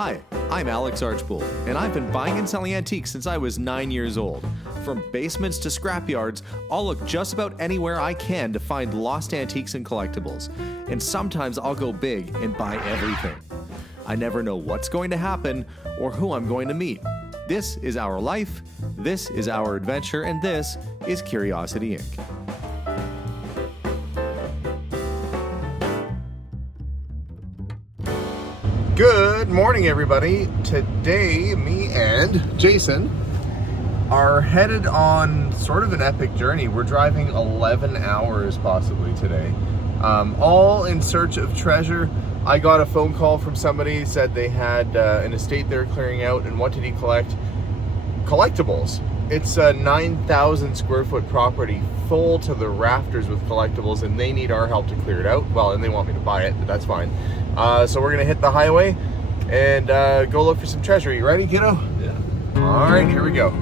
Hi, I'm Alex Archbold, and I've been buying and selling antiques since I was 9 years old. From basements to scrapyards, I'll look just about anywhere I can to find lost antiques and collectibles. And sometimes I'll go big and buy everything. I never know what's going to happen or who I'm going to meet. This is our life, this is our adventure, and this is Curiosity Inc. Good morning, everybody. Today, me and Jason are headed on sort of an epic journey. We're driving 11 hours possibly today, all in search of treasure. I got a phone call from somebody, said they had an estate they're clearing out, and what did he collect? Collectibles. It's a 9,000 square foot property full to the rafters with collectibles, and they need our help to clear it out. Well, and they want me to buy it, but that's fine. So we're gonna hit the highway and go look for some treasure. You ready, kiddo? Yeah. All right, here we go.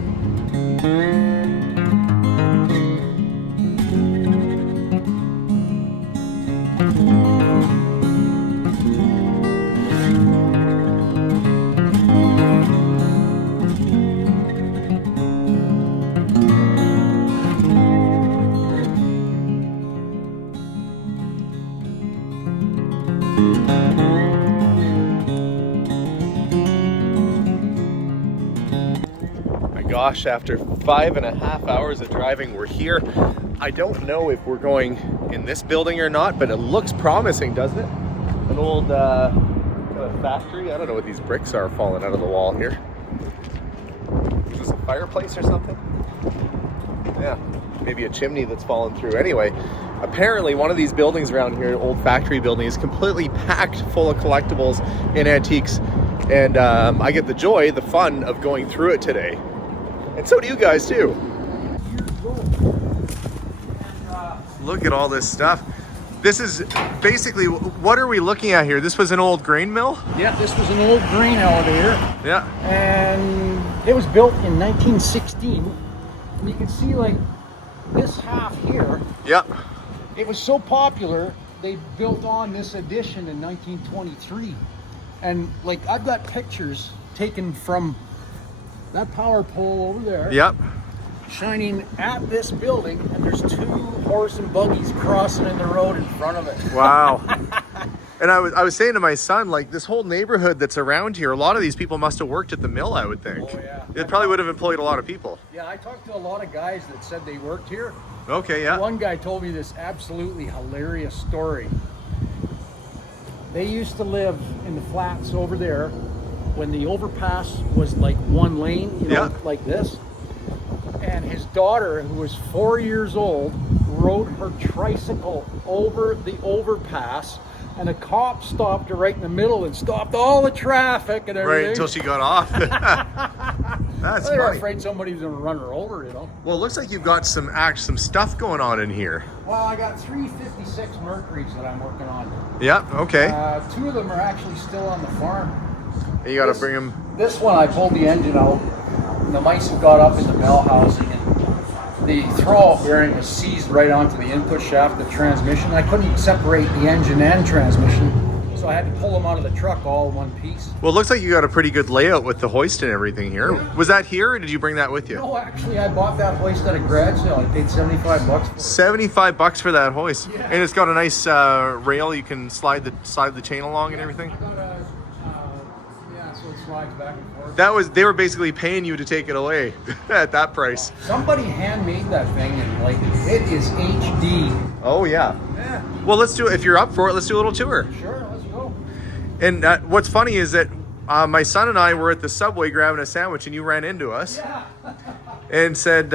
Gosh, after 5.5 hours of driving, we're here. I don't know if we're going in this building or not, but it looks promising, doesn't it? An old kind of factory. I don't know what these bricks are falling out of the wall here. Is this a fireplace or something? Yeah, maybe a chimney that's fallen through. Anyway, apparently one of these buildings around here, old factory building, is completely packed full of collectibles and antiques. And I get the fun of going through it today. And so do you guys too. Look at all this stuff. This is basically, what are we looking at here? This was an old grain mill? Yeah, this was an old grain elevator. Yeah. And it was built in 1916. And you can see like this half here. Yeah. It was so popular, they built on this addition in 1923. And like I've got pictures taken from that power pole over there. Yep. Shining at this building, and there's 2 horse and buggies crossing in the road in front of it. Wow. And I was saying to my son, like, this whole neighborhood that's around here, a lot of these people must have worked at the mill, I would think. Oh, yeah. It probably would have employed a lot of people. Yeah, I talked to a lot of guys that said they worked here. Okay, yeah. One guy told me this absolutely hilarious story. They used to live in the flats over there when the overpass was like one lane, you know, yeah, like this. And his daughter, who was 4 years old, rode her tricycle over the overpass, and a cop stopped her right in the middle and stopped all the traffic and everything. Right, until she got off. That's They were funny. afraid somebody was going to run her over, you know. Well, it looks like you've got some stuff going on in here. Well, I got 356 Mercuries that I'm working on. Yep, okay. 2 of them are actually still on the farm. And you got to bring them. This one, I pulled the engine out, and the mice have got up in the bell housing, and the throw-off bearing was seized right onto the input shaft of the transmission. I couldn't separate the engine and transmission, so I had to pull them out of the truck all in one piece. Well, it looks like you got a pretty good layout with the hoist and everything here. Yeah. Was that here, or did you bring that with you? No, actually, I bought that hoist at a garage sale. I paid $75 for it. $75 for that hoist. Yeah. And it's got a nice rail you can slide the chain along and everything. I got a, yeah, so it slides back and forth. They were basically paying you to take it away at that price. Somebody handmade that thing, and like, it is HD. Oh yeah. Yeah. Well, let's do it. If you're up for it, let's do a little tour. Sure, let's go. And what's funny is that my son and I were at the Subway grabbing a sandwich, and you ran into us Yeah. and said,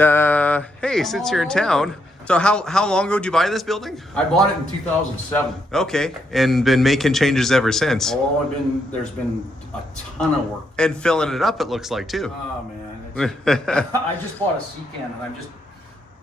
"Hey, since you're in town." So how long ago did you buy this building? I bought it in 2007. Okay, and been making changes ever since. Oh, there's been a ton of work. And filling it up, it looks like too. Oh man, I just bought a C-Can, and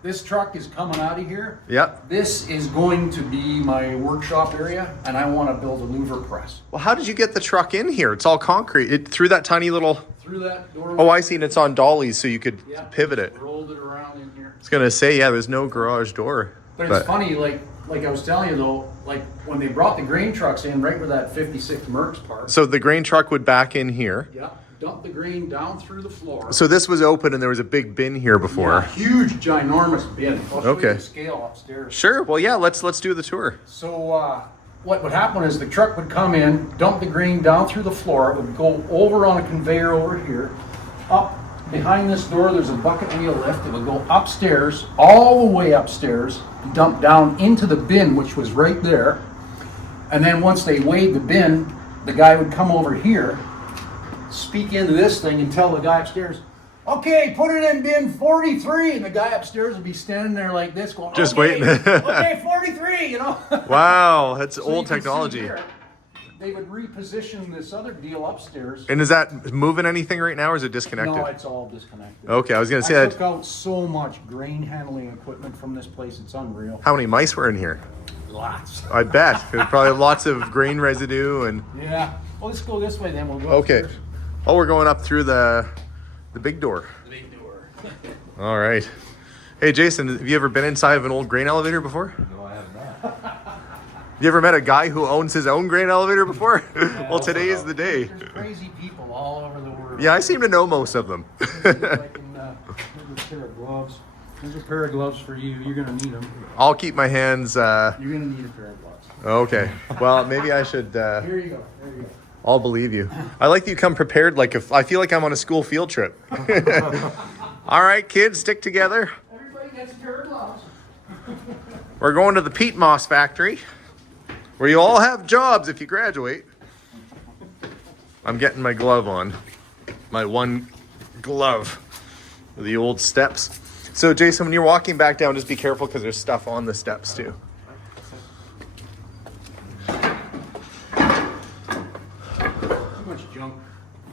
this truck is coming out of here. Yep. This is going to be my workshop area, and I want to build a louver press. Well, how did you get the truck in here? It's all concrete. Through that tiny little. Through that doorway. Oh, I seen it's on dollies, so you could pivot it. Rolled it around in here. I was gonna say, yeah, there's no garage door. But it's funny, like like I was telling you though, like when they brought the grain trucks in, right where that 56 Mercs parked. So the grain truck would back in here. Yeah, dump the grain down through the floor. So this was open and there was a big bin here before. Yeah, huge, ginormous bin. I'll show you Okay. the scale upstairs. Sure. Well, yeah. Let's do the tour. So what would happen is the truck would come in, dump the grain down through the floor. It would go over on a conveyor over here, up behind this door. There's a bucket wheel lift. It would go upstairs, all the way upstairs, dump down into the bin, which was right there. And then once they weighed the bin, the guy would come over here, speak into this thing, and tell the guy upstairs, "Okay, put it in bin 43." And the guy upstairs would be standing there like this, going, Just "Okay, waiting. okay, 43, you know." Wow, that's So old you can see technology. here, they would reposition this other deal upstairs. And is that moving anything right now, or is it disconnected? No, it's all disconnected. Okay, I was gonna say I that. took out so much grain handling equipment from this place, it's unreal. How many mice were in here? Lots. I bet. There's probably lots of grain residue and. Yeah. Well, let's go this way then. We'll go Okay. upstairs. Oh, we're going up through the big door. The big door. All right. Hey, Jason, have you ever been inside of an old grain elevator before? No, I have not. You ever met a guy who owns his own grain elevator before? Well, today is the day. There's crazy people all over the world. Yeah, I seem to know most of them. Like in, here's a pair of gloves. There's a pair of gloves for you. You're gonna need them. I'll keep my hands. You're gonna need a pair of gloves. Okay. Well, maybe I should. Here you go. There you go. I'll believe you. I like that you come prepared. Like if I feel like I'm on a school field trip. All right, kids, stick together. Everybody gets a pair of gloves. We're going to the peat moss factory, where you all have jobs if you graduate. I'm getting my glove on. My one glove. The old steps. So, Jason, when you're walking back down, just be careful because there's stuff on the steps too. Too much junk.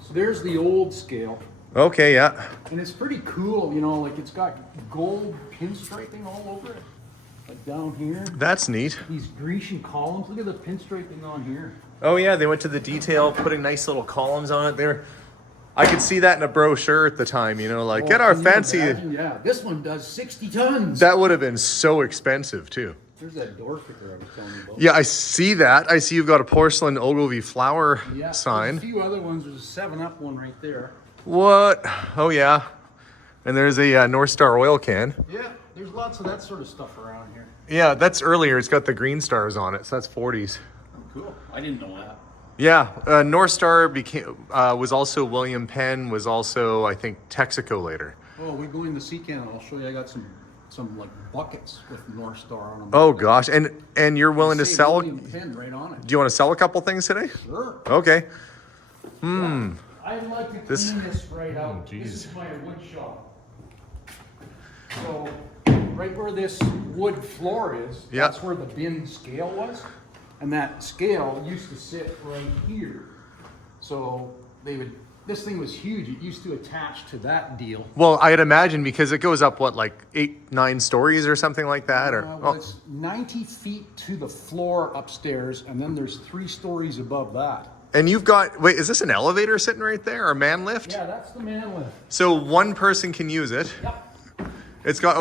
So there's the old scale. Okay, yeah. And it's pretty cool, you know, like it's got gold pinstriping all over it. Like down here. That's neat. These Grecian columns. Look at the pinstriping on here. Oh, yeah, they went to the detail, putting nice little columns on it there. I could see that in a brochure at the time, you know, like, Oh, get our can you fancy. imagine? Yeah, this one does 60 tons. That would have been so expensive, too. There's that door kicker I was telling you about. Yeah, I see that. I see you've got a porcelain Ogilvy flower Yeah, sign. there's a few other ones. There's a 7-Up one right there. What? Oh, yeah. And there's a North Star oil can. Yeah, there's lots of that sort of stuff around here. Yeah, that's earlier. It's got the green stars on it, so that's 40s. Cool. I didn't know that. Yeah, North Star was also William Penn, was also, I think, Texaco later. Oh, we go into Seacan. I'll show you. I got some like buckets with North Star on them. Oh, gosh. And you're willing to Say sell... William Penn right on it. Do you want to sell a couple things today? Sure. Okay. I'd like to clean This- this right out. Oh, geez. This is my wood shop. So, right where this wood floor is, Yeah. that's where the bin scale was. And that scale used to sit right here. So this thing was huge. It used to attach to that deal. Well, I'd imagine because it goes up, what, like 8, 9 stories or something like that? Or Well, it's 90 feet to the floor upstairs, and then there's 3 stories above that. And you've got, wait, is this an elevator sitting right there or a man lift? Yeah, that's the man lift. So one person can use it. Yep. It's got,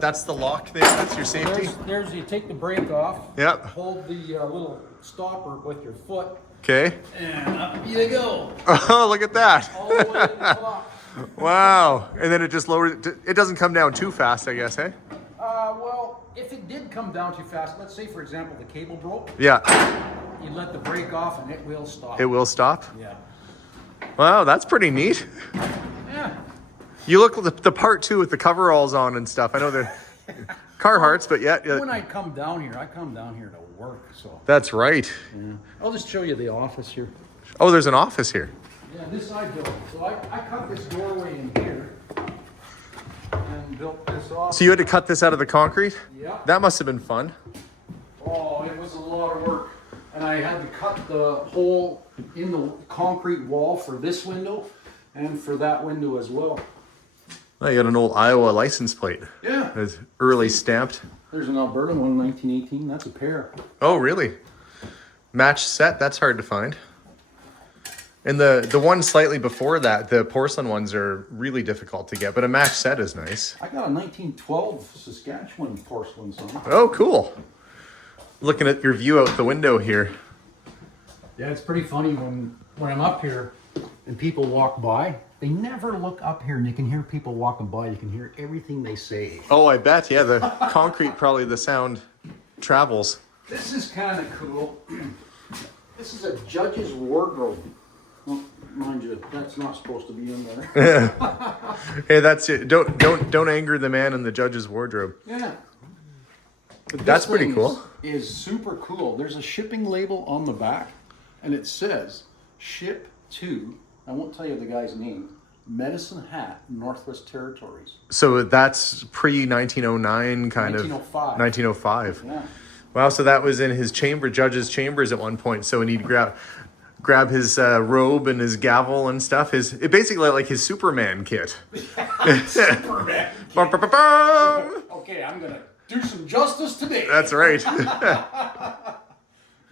that's the lock there? That's your safety? There's you take the brake off. Yep. Hold the little stopper with your foot, Okay. and up you go. Oh, look at that. All the way to the top. Wow. And then it just lowers, it doesn't come down too fast, I guess, eh? Well, if it did come down too fast, let's say for example the cable broke, Yeah. you let the brake off and it will stop. It will stop. Yeah. Wow, that's pretty neat. Yeah. You look the part too with the coveralls on and stuff. I know they're Carhartts, but yeah. When I come down here to work, so. That's right. Yeah. I'll just show you the office here. Oh, there's an office here. Yeah, this side building. So I cut this doorway in here and built this off. So you had to cut this out of the concrete? Yeah. That must have been fun. Oh, it was a lot of work. And I had to cut the hole in the concrete wall for this window and for that window as well. Oh, you got an old Iowa license plate. Yeah. It's early stamped. There's an Alberta one, 1918. That's a pair. Oh, really? Match set? That's hard to find. And the one slightly before that, the porcelain ones are really difficult to get, but a match set is nice. I got a 1912 Saskatchewan porcelain son. Oh, cool. looking at your view out the window here. Yeah, it's pretty funny when I'm up here and people walk by. They never look up here, and you can hear people walking by. You can hear everything they say. Oh, I bet. Yeah, the concrete, probably the sound travels. This is kind of cool. This is a judge's wardrobe. Well, mind you, that's not supposed to be in there. Hey, that's it. Don't anger the man in the judge's wardrobe. Yeah. But That's this pretty thing cool. Is super cool. There's a shipping label on the back, and it says ship to, I won't tell you the guy's name, Medicine Hat, Northwest Territories. So that's pre-1909 kind 1905. of. 1905. Yeah. Wow, so that was in his judge's chambers at one point. So when he'd grab his robe and his gavel and stuff, it basically like his Superman kit. Superman. Bum, bum, bum, bum. Okay, I'm gonna do some justice today. That's right.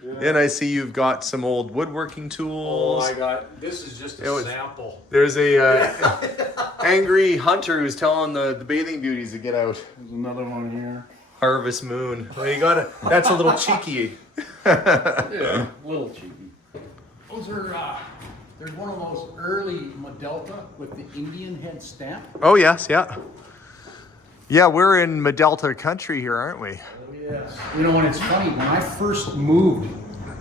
And I see you've got some old woodworking tools. Oh my God, this is just a sample. There's a angry hunter who's telling the bathing beauties to get out. There's another one here. Harvest Moon. Well, you got it. That's a little cheeky. Yeah, a little cheeky. Those are, there's one of those early Medelta with the Indian head stamp. Oh, yes, yeah. Yeah, we're in Medelta country here, aren't we? Oh, yes. You know, and it's funny, when I first moved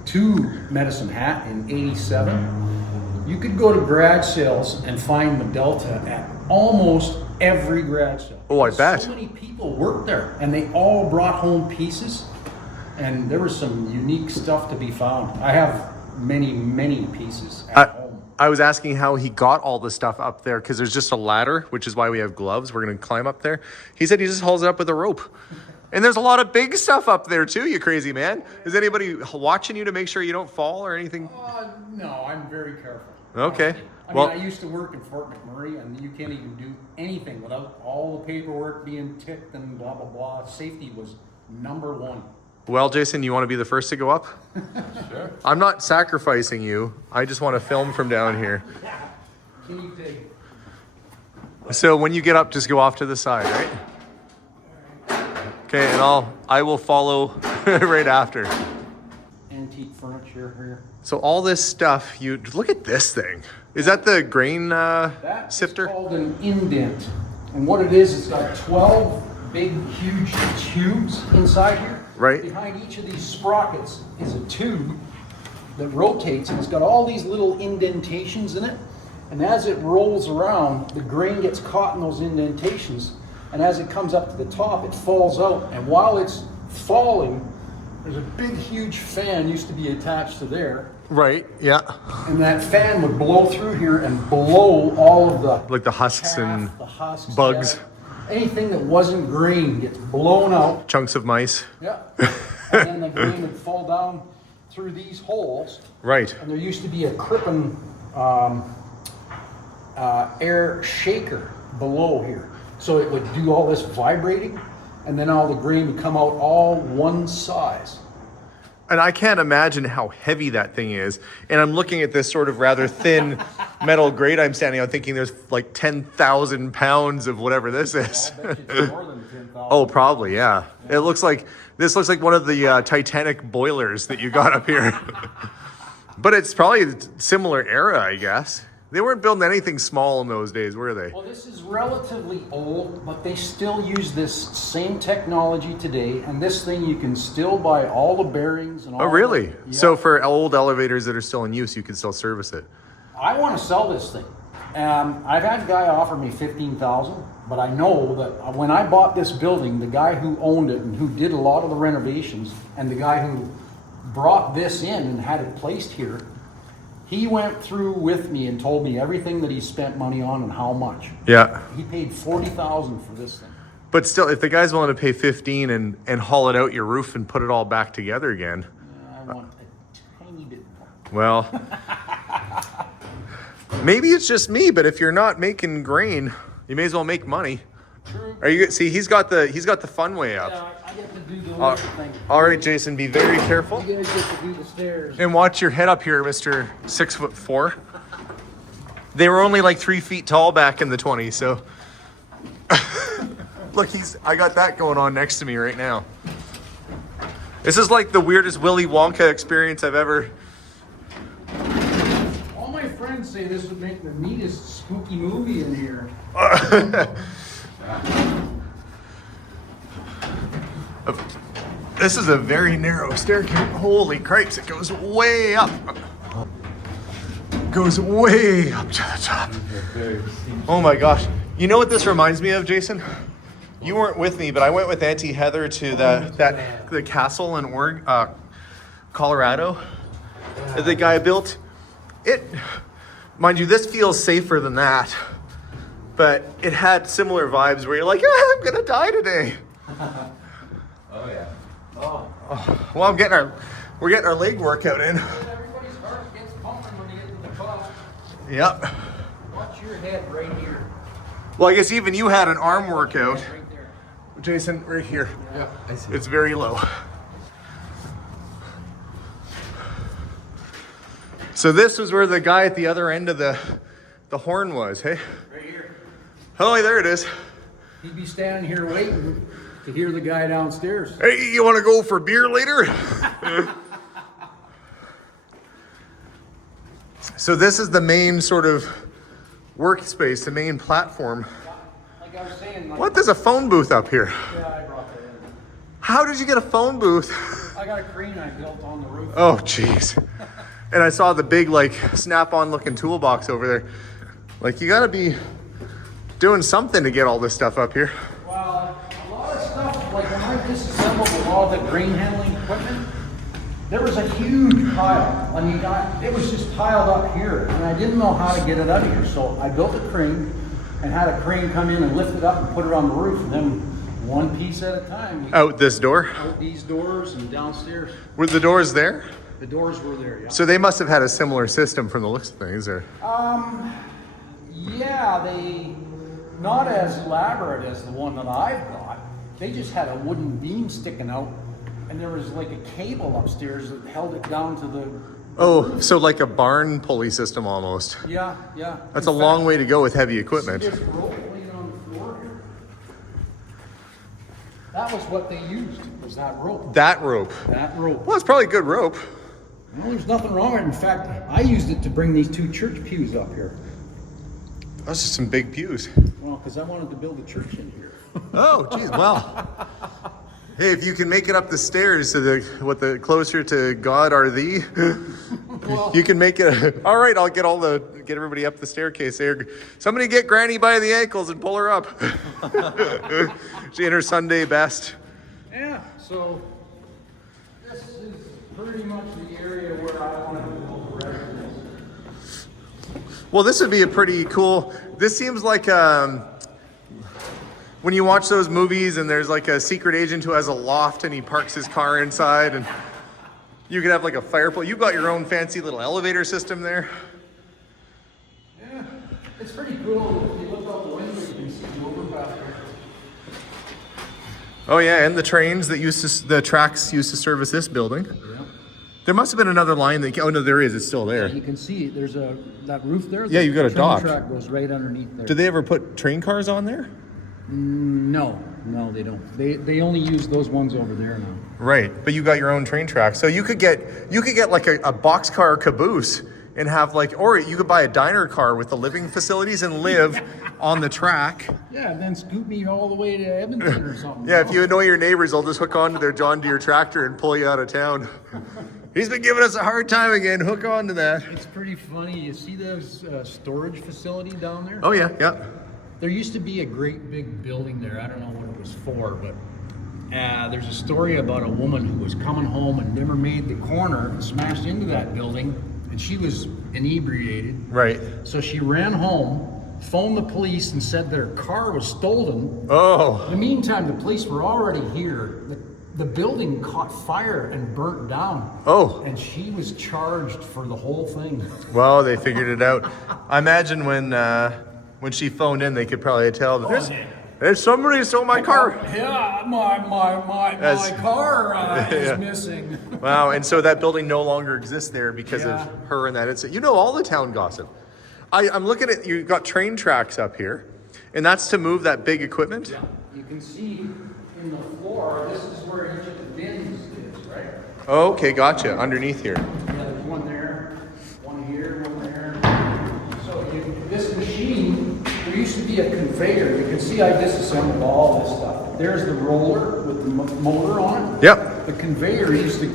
to Medicine Hat in '87, you could go to garage sales and find Medelta at almost every garage sale. Oh, I bet. So many people worked there, and they all brought home pieces, and there was some unique stuff to be found. I have many pieces at home. I was asking how he got all the stuff up there because there's just a ladder, which is why we have gloves. We're going to climb up there. He said he just hauls it up with a rope. And there's a lot of big stuff up there too, you crazy man. Is anybody watching you to make sure you don't fall or anything? No, I'm very careful. Okay. I Well, mean, I used to work in Fort McMurray, and you can't even do anything without all the paperwork being ticked and blah, blah, blah. Safety was number one. well, Jason, you want to be the first to go up? Sure. I'm not sacrificing you. I just want to film from down here. Can you take? So when you get up, just go off to the side, right? Okay, and I will follow right after. Antique furniture here. So all this stuff, you look at this thing. Is that the grain That sifter? is called an indent. And what it is, it's got 12 big, huge tubes inside here. Right. Behind each of these sprockets is a tube that rotates, and it's got all these little indentations in it. And as it rolls around, the grain gets caught in those indentations. And as it comes up to the top, it falls out. And while it's falling, there's a big, huge fan used to be attached to there. Right, yeah. And that fan would blow through here and blow all of the Like the husks and chaff, the husks, bugs. yeah. Anything that wasn't grain gets blown out. chunks of mice. Yeah. And then the grain would fall down through these holes. Right. And there used to be a Crippen air shaker below here. So it would do all this vibrating, and then all the grain would come out all one size. And I can't imagine how heavy that thing is. And I'm looking at this sort of rather thin metal grate I'm standing on, thinking there's like 10,000 pounds of whatever this is. I bet you it's more than 10,000. Oh, probably, yeah. This looks like one of the Titanic boilers that you got up here. But it's probably a similar era, I guess. They weren't building anything small in those days, were they? Well, this is relatively old, but they still use this same technology today. And this thing, you can still buy all the bearings and all. Oh, really? Yeah. So for old elevators that are still in use, you can still service it. I want to sell this thing. I've had a guy offer me $15,000, but I know that when I bought this building, the guy who owned it and who did a lot of the renovations, and the guy who brought this in and had it placed here, he went through with me and told me everything that he spent money on and how much. Yeah. He paid $40,000 for this thing. But still, if the guy's willing to pay 15 and haul it out your roof and put it all back together again. I want a tiny bit more. Well, maybe it's just me, but if you're not making grain, you may as well make money. True. Are you? See, he's got the fun way up. Yeah, I get to do the little thing. All right, Jason, be very careful You guys get to do the stairs. and watch your head up here, Mr. 6'4". They were only like 3 feet tall back in the 20s, so look, I got that going on next to me right now. This is like the weirdest Willy Wonka experience I've ever. All my friends say this would make the neatest spooky movie in here. This is a very narrow staircase. Holy cripes, it goes way up. Goes way up to the top. Oh my gosh. You know what this reminds me of, Jason? You weren't with me, but I went with Auntie Heather to the castle in Colorado that the guy built. It, mind you, this feels safer than that, but it had similar vibes where you're like, I'm gonna die today. Oh yeah. Oh. Well, we're getting our leg workout in. Everybody's heart gets pumping when you get to the top. Yep. Watch your head right here. Well, I guess even you had an arm workout. Right there. Jason, right here. Yeah, I see. It's very low. So this was where the guy at the other end of the horn was, hey? Right here. Oh, there it is. He'd be standing here waiting to hear the guy downstairs. Hey, you want to go for beer later? So this is the main sort of workspace, the main platform. Like I was saying, What? There's a phone booth up here. Yeah, I brought that in. How did you get a phone booth? I got a crane I built on the roof. Oh, jeez. And I saw the big, like, snap-on looking toolbox over there. Like, you gotta be doing something to get all this stuff up here. Well, a lot of stuff, like when I disassembled all the grain handling equipment, there was a huge pile. I mean, it was just piled up here, and I didn't know how to get it out of here. So I built a crane and had a crane come in and lift it up and put it on the roof, and then one piece at a time. Out this door? Out these doors and downstairs. Were the doors there? The doors were there, yeah. So they must have had a similar system from the looks of things, or? Yeah, they, not as elaborate as the one that I've got. They just had a wooden beam sticking out, and there was like a cable upstairs that held it down to the... Oh, so like a barn pulley system almost. Yeah, yeah. That's a long way to go with heavy equipment. See this rope laying on the floor here? That was what they used, was that rope. That rope. That rope. Well, it's probably a good rope. Well, there's nothing wrong with it. In fact, I used it to bring these two church pews up here. That's just some big pews. Well, because I wanted to build a church in here. Oh, geez, well. Hey, if you can make it up the stairs to the closer to God are thee, Well, you can make it. All right, I'll get everybody up the staircase there. Somebody get Granny by the ankles and pull her up. She in her Sunday best. yeah, so this is pretty much the area where I wanted to build the residence. Well, this would be a pretty cool. This seems like when you watch those movies and there's like a secret agent who has a loft and he parks his car inside, and you could have like a fireplace. You've got your own fancy little elevator system there. Yeah, it's pretty cool. If you look out the window, you can see the overpass there. Oh yeah, and the trains that the tracks used to service this building. Yeah. There must have been another line that. Oh no, there is. It's still there. You can see there's that roof there. Yeah, you've got a train dock. track goes right underneath there. Did they ever put train cars on there? No, they don't. They only use those ones over there now. Right, but you got your own train track, so you could get like a boxcar caboose and have like, or you could buy a diner car with the living facilities and live on the track. Yeah, and then scoot me all the way to Edmonton or something. Yeah, if you annoy your neighbors, they'll just hook onto their John Deere tractor and pull you out of town. He's been giving us a hard time again. Hook on to that. It's pretty funny. You see those storage facility down there? Oh yeah, yeah. There used to be a great big building there. I don't know what it was for, but there's a story about a woman who was coming home and never made the corner and smashed into that building, and she was inebriated. Right. So she ran home, phoned the police, and said that her car was stolen. Oh. In the meantime, the police were already here. The building caught fire and burnt down. Oh. And she was charged for the whole thing. Well, they figured it out. I imagine when she phoned in, they could probably tell that there's somebody stole my car. Yeah, my car is missing. Wow, and so that building no longer exists there because of her and that incident. You know all the town gossip. I'm looking at, you've got train tracks up here, and that's to move that big equipment? Yeah, you can see in the floor, this is where each of the bins is, right? Oh, okay, gotcha. Underneath here. Yeah, there's one there, one here, one there. So this machine, there used to be a conveyor. You can see I disassembled all this stuff. There's the roller with the motor on it. Yep. The conveyor used to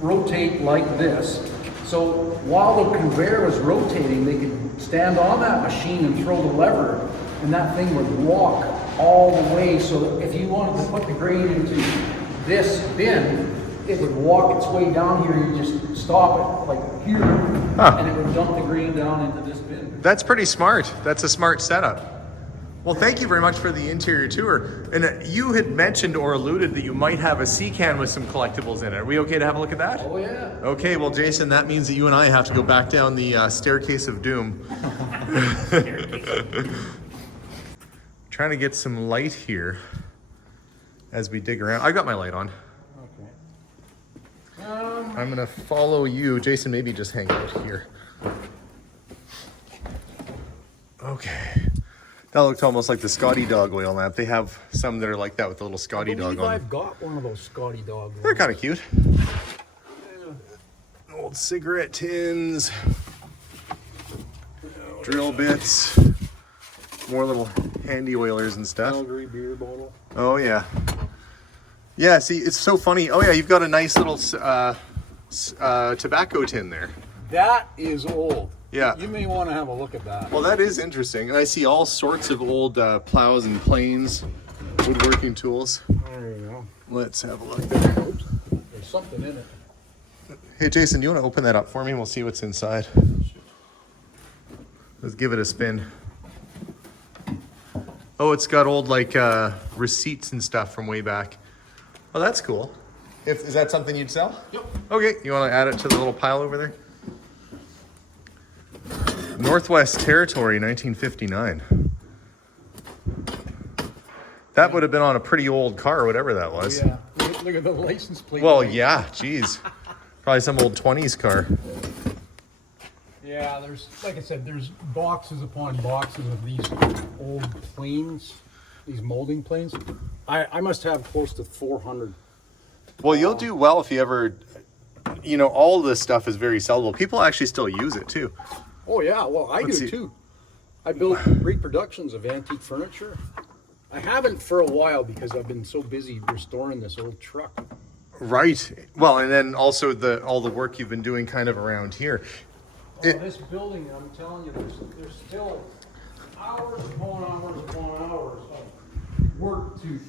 rotate like this. So while the conveyor was rotating, they could stand on that machine and throw the lever, and that thing would walk all the way. So that if you wanted to put the grain into this bin, it would walk its way down here. You just stop it like here, and it would dump the grain down into this bin. That's pretty smart. That's a smart setup. Well, thank you very much for the interior tour. And you had mentioned or alluded that you might have a sea can with some collectibles in it. Are we okay to have a look at that? Oh yeah. Okay, well, Jason, that means that you and I have to go back down the staircase of doom. Trying to get some light here as we dig around. I got my light on. Okay. I'm gonna follow you. Jason, maybe just hang out here. Okay. That looked almost like the Scotty dog oil lamp. They have some that are like that with the little Scotty dog on. I've got one of those Scotty dog. They're kind of cute. Old cigarette tins, drill bits, more little handy oilers and stuff. Calgary beer bottle. Oh yeah. Yeah, see, it's so funny. Oh yeah, you've got a nice little tobacco tin there. That is old. Yeah. You may want to have a look at that. Well, that is interesting. And I see all sorts of old plows and planes, woodworking tools. There you go. Let's have a look there. Oops. There's something in it. Hey, Jason, do you want to open that up for me? We'll see what's inside. Let's give it a spin. Oh, it's got old, like, receipts and stuff from way back. Oh, that's cool. Is that something you'd sell? Yep. Okay, you want to add it to the little pile over there? Northwest Territory, 1959. That would have been on a pretty old car, whatever that was. Yeah. Look at the license plate. Well, yeah, geez. Probably some old 20s car. Yeah, there's, like I said, there's boxes upon boxes of these old planes, these molding planes. I must have close to 400. Well, you'll do well if you ever, all this stuff is very sellable. People actually still use it too. Oh yeah, well I Let's do see. too. I build reproductions of antique furniture. I haven't for a while because I've been so busy restoring this old truck. Right. Well, and then also all the work you've been doing kind of around here. This building, I'm telling you, there's still hours upon hours upon hours of work to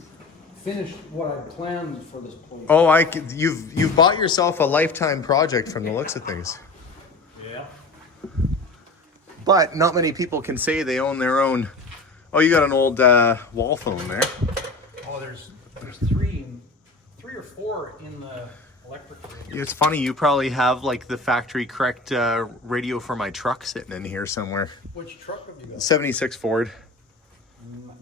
finish what I planned for this place. Oh, you've bought yourself a lifetime project from the looks of things. Yeah. But not many people can say they own their own. Oh, you got an old wall phone there. Oh, there's three or four in the electric radio. It's funny, you probably have like the factory correct radio for my truck sitting in here somewhere. Which truck have you got? 76 Ford.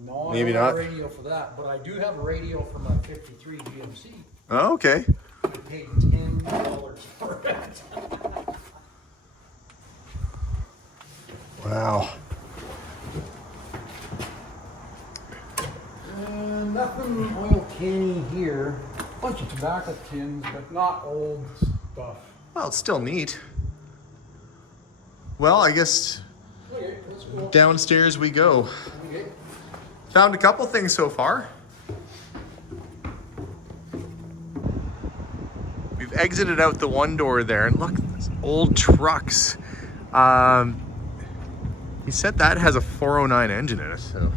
No, Maybe I don't have not. a radio for that, but I do have a radio for my 53 GMC. Oh, okay. I paid $10 for it. Wow. Nothing oil canny here. Bunch of tobacco tins, but not old stuff. Well, it's still neat. Well, I guess Okay, let's go. downstairs we go. Okay. Found a couple things so far. We've exited out the one door there, and look, these old trucks. He said that has a 409 engine in it, so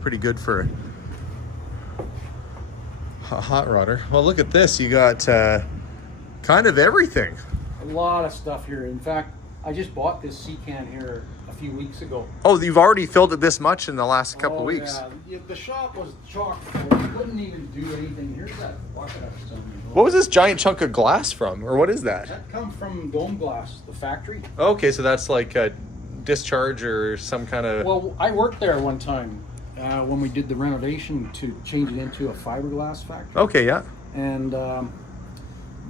pretty good for a hot rodder. Well, look at this. You got kind of everything. A lot of stuff here. In fact, I just bought this sea can here a few weeks ago. Oh, you've already filled it this much in the last couple weeks. Yeah. The shop was chock full. We couldn't even do anything. Here's that bucket I was telling you about. What was this giant chunk of glass from, or what is that? That come from Dome Glass, the factory. Okay, so that's like a discharge or some kind of... Well, I worked there one time when we did the renovation to change it into a fiberglass factory. Okay, yeah. And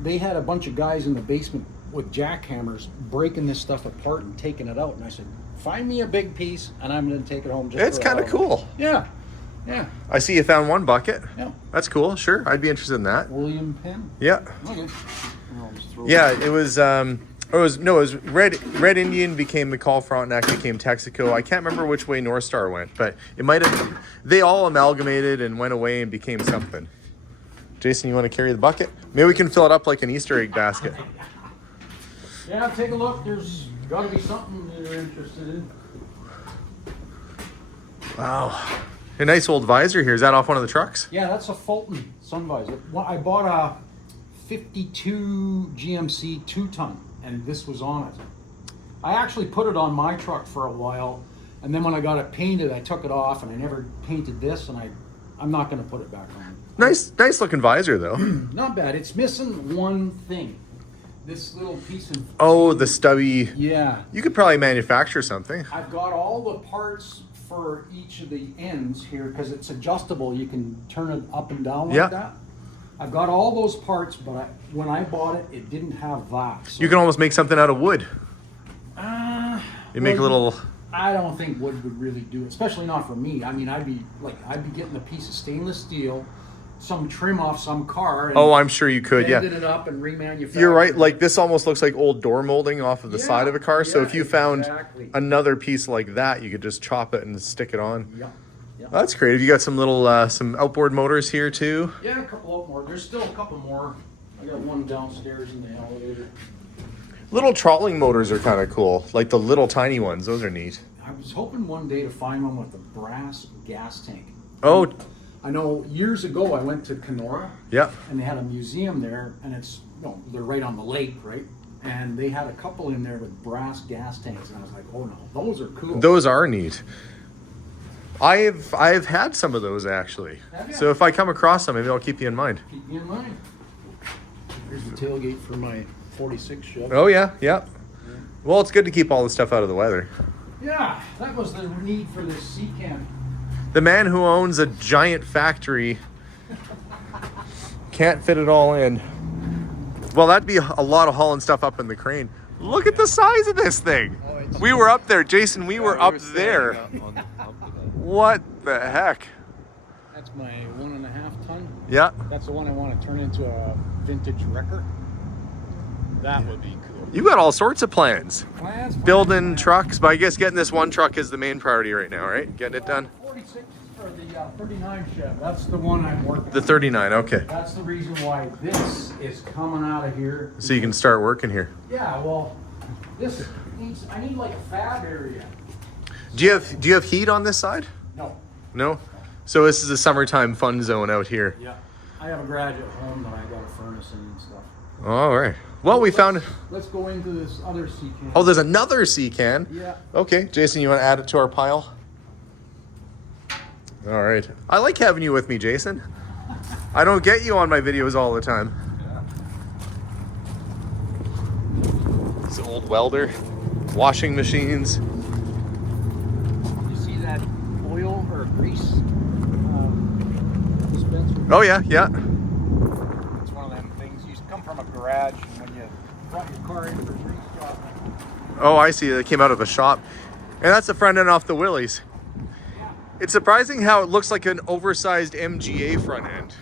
they had a bunch of guys in the basement with jackhammers breaking this stuff apart and taking it out. And I said, find me a big piece and I'm going to take it home. It's kind of cool. Yeah, yeah, I see you found one bucket. yeah. That's cool. Sure, I'd be interested in that. William Penn. Yeah. Okay. Well, Yeah, it was Red Indian became McCall Frontenac became Texaco. I can't remember which way North Star went, but it might have. They all amalgamated and went away and became something. Jason, you want to carry the bucket? Maybe we can fill it up like an Easter egg basket. Yeah, take a look. There's got to be something that you're interested in. Wow, a nice old visor here. Is that off one of the trucks? Yeah, that's a Fulton sun visor. Well, I bought a 52 GMC 2-ton, and this was on it. I actually put it on my truck for a while, and then when I got it painted, I took it off, and I never painted this, and I'm not going to put it back on. Nice looking visor though. Not bad. It's missing one thing. This little piece of... Oh, the stubby. Yeah. You could probably manufacture something. I've got all the parts for each of the ends here because it's adjustable. You can turn it up and down like that. I've got all those parts, but when I bought it, it didn't have that. So, You can almost make something out of wood. You make a little... I don't think wood would really do it, especially not for me. I mean, I'd be getting a piece of stainless steel, some trim off some car. And Oh, I'm sure you could, yeah. bending it up and remanufacturing. You're right. Like this almost looks like old door molding off of the side of a car. So yeah, if you found exactly. another piece like that, you could just chop it and stick it on. Yeah. Yeah. That's creative. You got some little some outboard motors here too. Yeah, a couple more. There's still a couple more. I got one downstairs in the elevator. Little trawling motors are kind of cool. Like the little tiny ones. Those are neat. I was hoping one day to find one with a brass gas tank. Oh, I know years ago I went to Kenora. yeah. And they had a museum there, and they're right on the lake, right? And they had a couple in there with brass gas tanks, and I was like, oh no, those are cool. Those are neat. I've had some of those actually. Have ya? So if I come across them, maybe I'll keep you in mind. Keep me in mind. Here's the tailgate for my 46 Chevy. Oh yeah, yeah. Well, it's good to keep all the stuff out of the weather. Yeah, that was the need for this sea can. The man who owns a giant factory can't fit it all in. Well, that'd be a lot of hauling stuff up in the crane. Look at the size of this thing. We were up there, Jason. We were up there. What the heck? That's my 1.5 ton. Yeah. That's the one I want to turn into a vintage wrecker. That would be cool. You got all sorts of plans. Plans, Building trucks, but I guess getting this one truck is the main priority right now, right? Getting it done. 46 or the 39 Chevy. That's the one I'm working. The 39, okay. That's the reason why this is coming out of here. So you can start working here. Yeah, well, this needs. I need like a fab area. Do you have heat on this side? No. No? So this is a summertime fun zone out here. Yeah. I have a garage at home that I got a furnace in and stuff. All right. Well, we found... Let's go into this other sea can. Oh, there's another sea can. Yeah. Okay, Jason, you want to add it to our pile? All right. I like having you with me, Jason. I don't get you on my videos all the time. It's an old welder, washing machines. You see that oil or grease dispenser? Oh yeah, yeah. It's one of them things. You come from a garage, and when you brought your car into the grease shop. Oh, I see. They came out of a shop, and that's the front end off the Willys. It's surprising how it looks like an oversized MGA front end.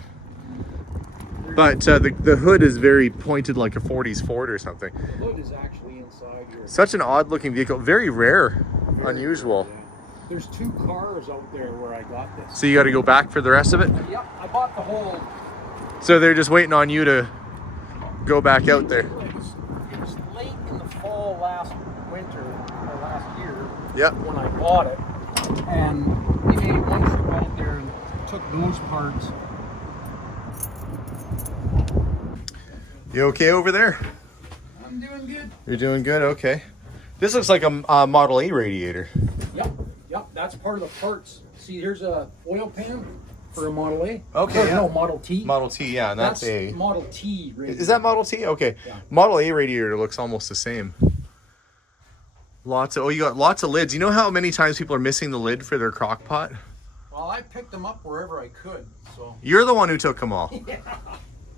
But the hood is very pointed like a 40s Ford or something. The hood is actually inside here. Such an odd looking vehicle. Very rare. Unusual. Yeah. There's 2 cars out there where I got this. So you got to go back for the rest of it? Yep, I bought the whole... So they're just waiting on you to go back out there. It was late in the fall last winter, or last year, Yep. when I bought it. And we made one trip out there and took those parts. You okay over there? I'm doing good. You're doing good? Okay. This looks like a Model A radiator. Yep, that's part of the parts. See, here's a oil pan for a Model A. Okay, Or, yeah. No, Model T. Model T, yeah, and that's A. Model T. Is that Model T? Okay. Yeah. Model A radiator looks almost the same. You got lots of lids. You know how many times people are missing the lid for their crock pot? Well, I picked them up wherever I could, so. You're the one who took them all. Yeah.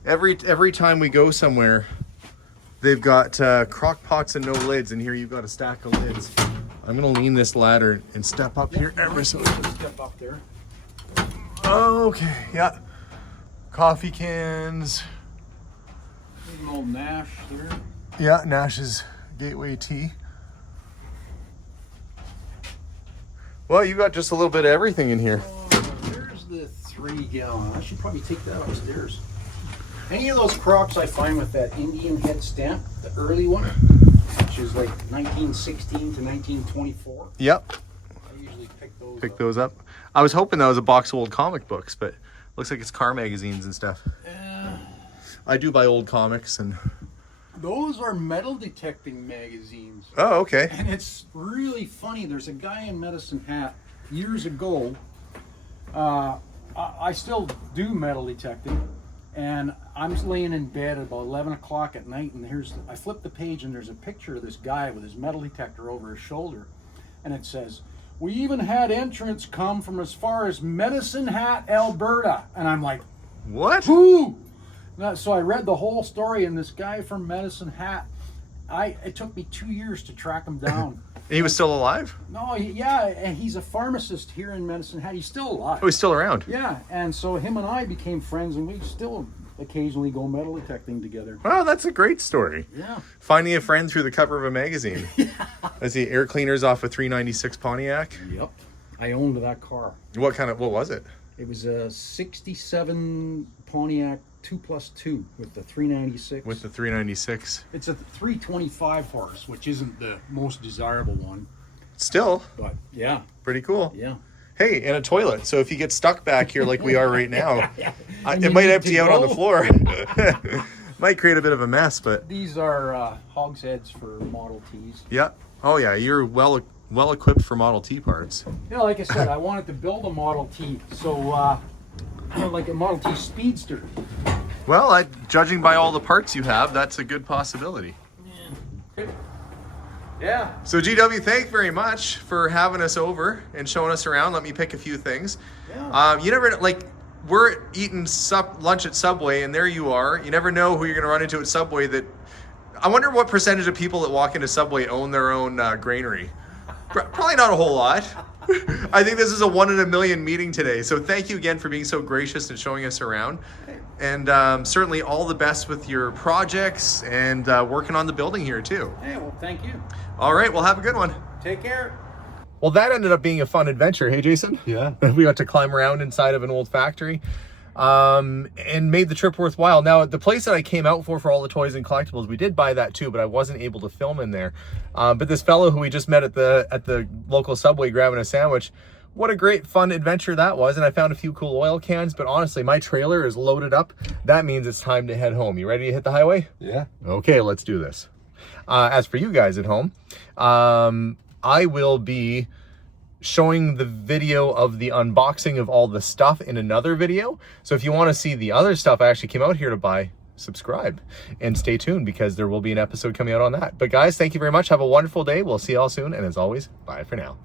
Every time we go somewhere, they've got crock pots and no lids, and here you've got a stack of lids. I'm gonna lean this ladder and step up here ever so. Step up there. Okay, yeah. Coffee cans. There's an old Nash there. Yeah, Nash's Gateway Tea. Well, you got just a little bit of everything in here. There's the 3-gallon. I should probably take that upstairs. Any of those crocks I find with that Indian head stamp, the early one, which is like 1916 to 1924. Yep. I usually Pick those up. I was hoping that was a box of old comic books, but looks like it's car magazines and stuff. I do buy old comics and... Those are metal detecting magazines. Oh, okay. And it's really funny. There's a guy in Medicine Hat years ago. I still do metal detecting, and I'm laying in bed at about 11 o'clock at night, and I flip the page, and there's a picture of this guy with his metal detector over his shoulder, and it says, "We even had entrants come from as far as Medicine Hat, Alberta." And I'm like, what? who? So I read the whole story, and this guy from Medicine Hat, it took me 2 years to track him down. He was still alive? No, and he's a pharmacist here in Medicine Hat. He's still alive. Oh, he's still around? Yeah, and so him and I became friends, and we still occasionally go metal detecting together. Wow, that's a great story. Yeah. Finding a friend through the cover of a magazine. Yeah. As the air cleaners off a 396 Pontiac. Yep. I owned that car. What was it? It was a 67 Pontiac 2+2 with the 396. With the 396. It's a 325 horse, which isn't the most desirable one. Still. But yeah. Pretty cool. Yeah. Hey, and a toilet. So if you get stuck back here like we are right now, it you might need empty to out on go. the floor. Might create a bit of a mess, but... These are hogsheads for Model Ts. Yeah. Oh, yeah. You're well equipped for Model T parts. Yeah, like I said, I wanted to build a Model T. So, like a Model T Speedster. Well, judging by all the parts you have, that's a good possibility. Yeah. Yeah. So GW, thank you very much for having us over and showing us around. Let me pick a few things. Yeah. You never, we're eating lunch at Subway, and there you are. You never know who you're going to run into at Subway. I wonder what percentage of people that walk into Subway own their own granary. Probably not a whole lot. I think this is a 1 in a million meeting today. So thank you again for being so gracious and showing us around. And certainly all the best with your projects and working on the building here too. Hey, well, thank you. All right, well, have a good one. Take care. Well, that ended up being a fun adventure. Hey, Jason? Yeah. We got to climb around inside of an old factory and made the trip worthwhile. Now, the place that I came out for all the toys and collectibles, we did buy that too, but I wasn't able to film in there. But this fellow who we just met at the local Subway grabbing a sandwich, what a great fun adventure that was. And I found a few cool oil cans, but honestly, my trailer is loaded up. That means it's time to head home. You ready to hit the highway? Yeah. Okay, let's do this. As for you guys at home, I will be showing the video of the unboxing of all the stuff in another video. So if you want to see the other stuff I actually came out here to buy, subscribe and stay tuned because there will be an episode coming out on that. But guys, thank you very much. Have a wonderful day. We'll see you all soon. And as always, bye for now.